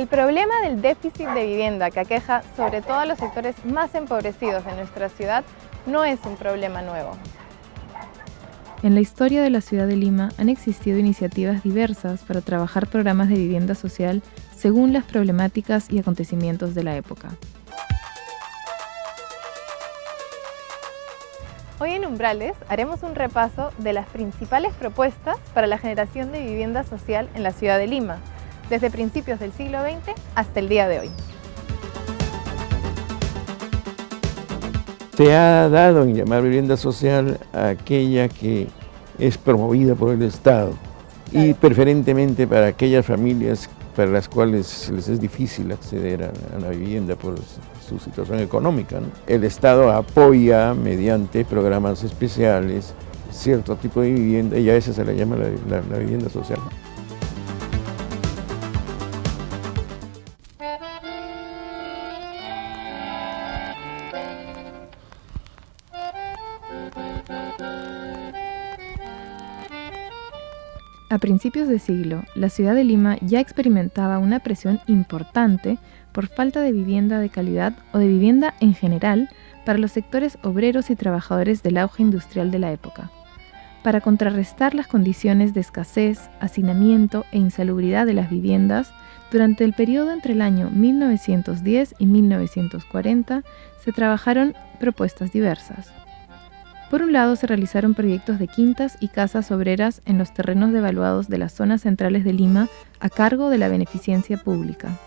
El problema del déficit de vivienda que aqueja sobre todo a los sectores más empobrecidos de nuestra ciudad no es un problema nuevo. En la historia de la ciudad de Lima han existido iniciativas diversas para trabajar programas de vivienda social según las problemáticas y acontecimientos de la época. Hoy en Umbrales haremos un repaso de las principales propuestas para la generación de vivienda social en la ciudad de Lima, desde principios del siglo XX hasta el día de hoy. Se ha dado en llamar vivienda social a aquella que es promovida por el Estado y preferentemente para aquellas familias para las cuales les es difícil acceder a la vivienda por su situación económica, ¿no? El Estado apoya mediante programas especiales cierto tipo de vivienda y a veces se le llama la vivienda social. A principios de siglo, la ciudad de Lima ya experimentaba una presión importante por falta de vivienda de calidad o de vivienda en general para los sectores obreros y trabajadores del auge industrial de la época. Para contrarrestar las condiciones de escasez, hacinamiento e insalubridad de las viviendas, durante el periodo entre el año 1910 y 1940 se trabajaron propuestas diversas. Por un lado, se realizaron proyectos de quintas y casas obreras en los terrenos devaluados de las zonas centrales de Lima a cargo de la beneficencia pública.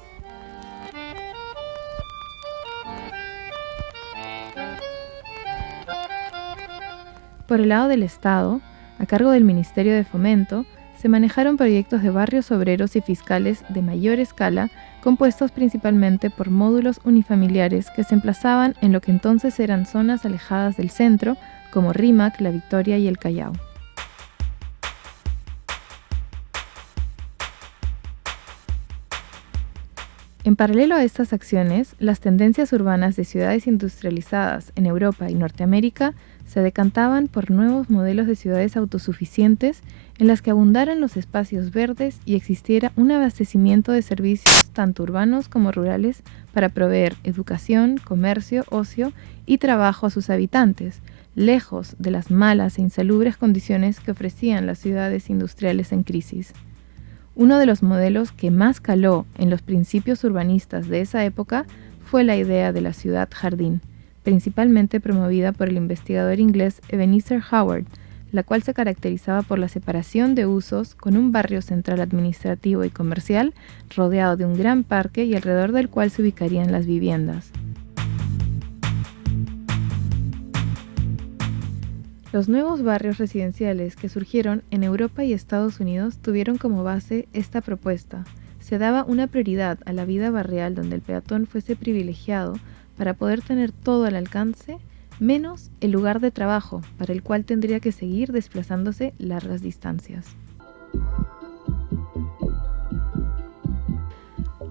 Por el lado del Estado, a cargo del Ministerio de Fomento, se manejaron proyectos de barrios obreros y fiscales de mayor escala, compuestos principalmente por módulos unifamiliares que se emplazaban en lo que entonces eran zonas alejadas del centro, como Rímac, La Victoria y El Callao. En paralelo a estas acciones, las tendencias urbanas de ciudades industrializadas en Europa y Norteamérica se decantaban por nuevos modelos de ciudades autosuficientes en las que abundaran los espacios verdes y existiera un abastecimiento de servicios tanto urbanos como rurales para proveer educación, comercio, ocio y trabajo a sus habitantes, lejos de las malas e insalubres condiciones que ofrecían las ciudades industriales en crisis. Uno de los modelos que más caló en los principios urbanistas de esa época fue la idea de la ciudad jardín, principalmente promovida por el investigador inglés Ebenezer Howard, la cual se caracterizaba por la separación de usos con un barrio central administrativo y comercial rodeado de un gran parque y alrededor del cual se ubicarían las viviendas. Los nuevos barrios residenciales que surgieron en Europa y Estados Unidos tuvieron como base esta propuesta. Se daba una prioridad a la vida barrial donde el peatón fuese privilegiado para poder tener todo al alcance, menos el lugar de trabajo, para el cual tendría que seguir desplazándose largas distancias.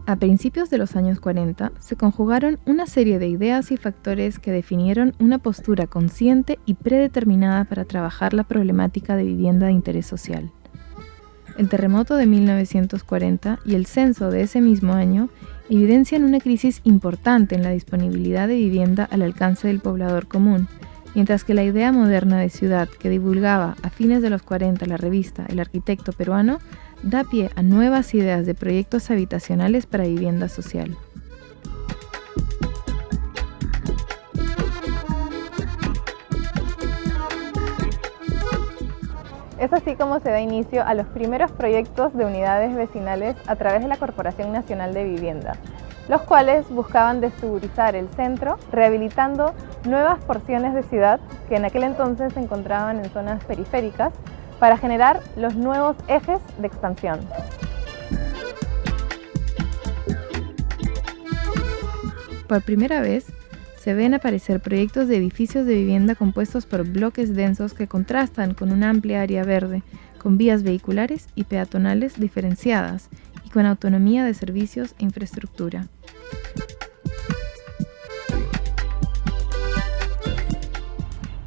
A principios de los años 40 se conjugaron una serie de ideas y factores que definieron una postura consciente y predeterminada para trabajar la problemática de vivienda de interés social. El terremoto de 1940 y el censo de ese mismo año evidencian una crisis importante en la disponibilidad de vivienda al alcance del poblador común, mientras que la idea moderna de ciudad que divulgaba a fines de los 40 la revista El Arquitecto Peruano da pie a nuevas ideas de proyectos habitacionales para vivienda social. Es así como se da inicio a los primeros proyectos de unidades vecinales a través de la Corporación Nacional de Vivienda, los cuales buscaban dessuburbizar el centro, rehabilitando nuevas porciones de ciudad que en aquel entonces se encontraban en zonas periféricas, para generar los nuevos ejes de expansión. Por primera vez, se ven aparecer proyectos de edificios de vivienda compuestos por bloques densos que contrastan con una amplia área verde, con vías vehiculares y peatonales diferenciadas y con autonomía de servicios e infraestructura.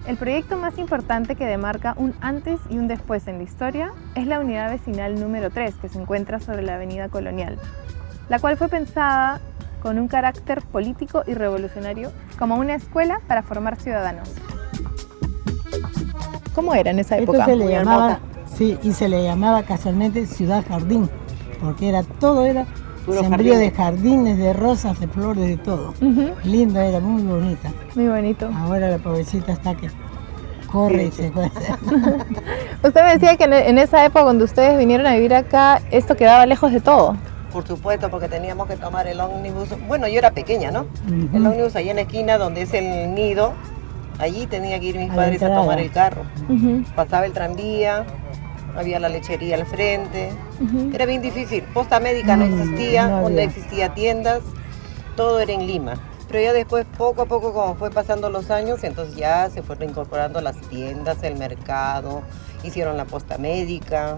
El proyecto más importante que demarca un antes y un después en la historia es la unidad vecinal número 3, que se encuentra sobre la Avenida Colonial. la cual fue pensada con un carácter político y revolucionario como una escuela para formar ciudadanos. ¿Cómo era en esa época? Esto se le llamaba, sí, y se le llamaba casualmente Ciudad Jardín, porque todo era sembrío de jardines, de rosas, de flores, de todo. Linda era, muy bonita. Muy bonito. Ahora la pobrecita está que corre y se puede hacer. Usted me decía que en esa época cuando ustedes vinieron a vivir acá, esto quedaba lejos de todo. Por supuesto, porque teníamos que tomar el ómnibus. Bueno, yo era pequeña, ¿no? El ómnibus allá en la esquina donde es el nido, allí tenía que ir mis padres a tomar el carro. Pasaba el tranvía, había la lechería al frente. Era bien difícil. Posta médica no existía, no existía tiendas, todo era en Lima. Pero ya después, poco a poco, como fue pasando los años, entonces ya se fueron incorporando las tiendas, el mercado, hicieron la posta médica.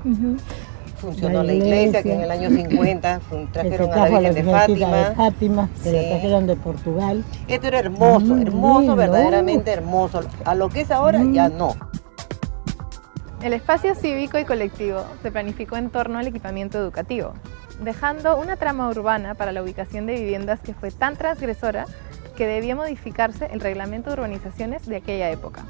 Funcionó la iglesia, que en el año 50 trajeron a la Virgen de Fátima. Que la trajeron de Portugal. Esto era hermoso, hermoso, verdaderamente hermoso. A lo que es ahora, ya no. El espacio cívico y colectivo se planificó en torno al equipamiento educativo, dejando una trama urbana para la ubicación de viviendas que fue tan transgresora que debía modificarse el reglamento de urbanizaciones de aquella época.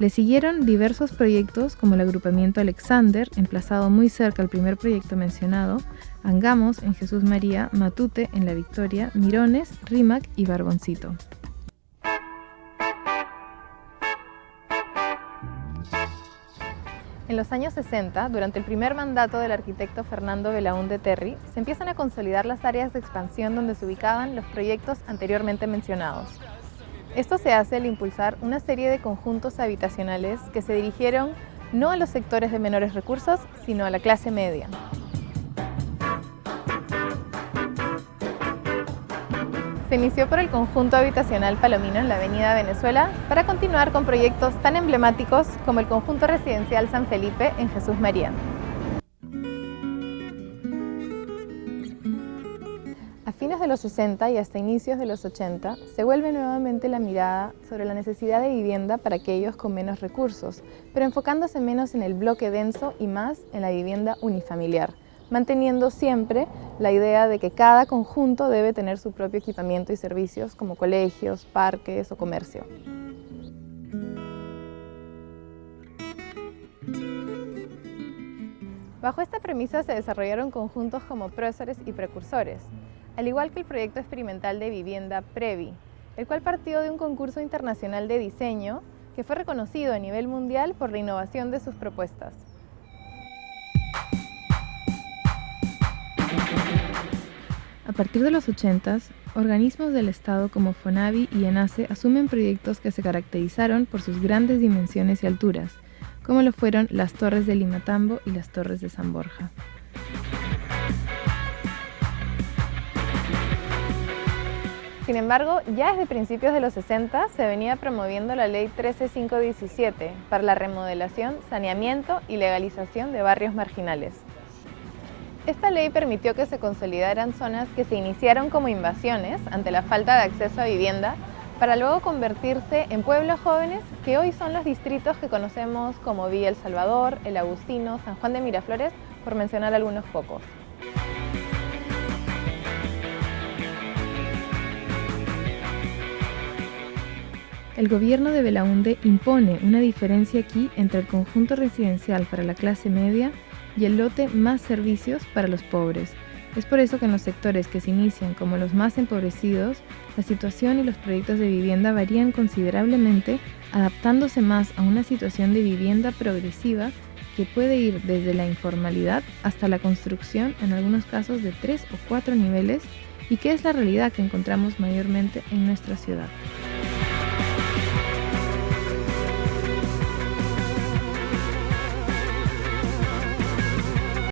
Le siguieron diversos proyectos como el agrupamiento Alexander, emplazado muy cerca al primer proyecto mencionado, Angamos en Jesús María, Matute en La Victoria, Mirones, Rímac y Barboncito. En los años 60, durante el primer mandato del arquitecto Fernando Belaúnde Terry, se empiezan a consolidar las áreas de expansión donde se ubicaban los proyectos anteriormente mencionados. Esto se hace al impulsar una serie de conjuntos habitacionales que se dirigieron no a los sectores de menores recursos, sino a la clase media. Se inició por el conjunto habitacional Palomino en la avenida Venezuela para continuar con proyectos tan emblemáticos como el conjunto residencial San Felipe en Jesús María. A fines de los 60 y hasta inicios de los 80, se vuelve nuevamente la mirada sobre la necesidad de vivienda para aquellos con menos recursos, pero enfocándose menos en el bloque denso y más en la vivienda unifamiliar, manteniendo siempre la idea de que cada conjunto debe tener su propio equipamiento y servicios como colegios, parques o comercio. Bajo esta premisa se desarrollaron conjuntos como próceres y precursores, al igual que el proyecto experimental de vivienda Previ, el cual partió de un concurso internacional de diseño que fue reconocido a nivel mundial por la innovación de sus propuestas. A partir de los 80s, organismos del Estado como FONAVI y ENACE asumen proyectos que se caracterizaron por sus grandes dimensiones y alturas, como lo fueron las Torres de Limatambo y las Torres de San Borja. Sin embargo, ya desde principios de los 60 se venía promoviendo la Ley 13517 para la remodelación, saneamiento y legalización de barrios marginales. Esta ley permitió que se consolidaran zonas que se iniciaron como invasiones ante la falta de acceso a vivienda para luego convertirse en pueblos jóvenes que hoy son los distritos que conocemos como Villa El Salvador, El Agustino, San Juan de Miraflores, por mencionar algunos pocos. El gobierno de Belaúnde impone una diferencia aquí entre el conjunto residencial para la clase media y el lote más servicios para los pobres. Es por eso que en los sectores que se inician como los más empobrecidos, la situación y los proyectos de vivienda varían considerablemente, adaptándose más a una situación de vivienda progresiva que puede ir desde la informalidad hasta la construcción, en algunos casos de 3 o 4 niveles, y que es la realidad que encontramos mayormente en nuestra ciudad.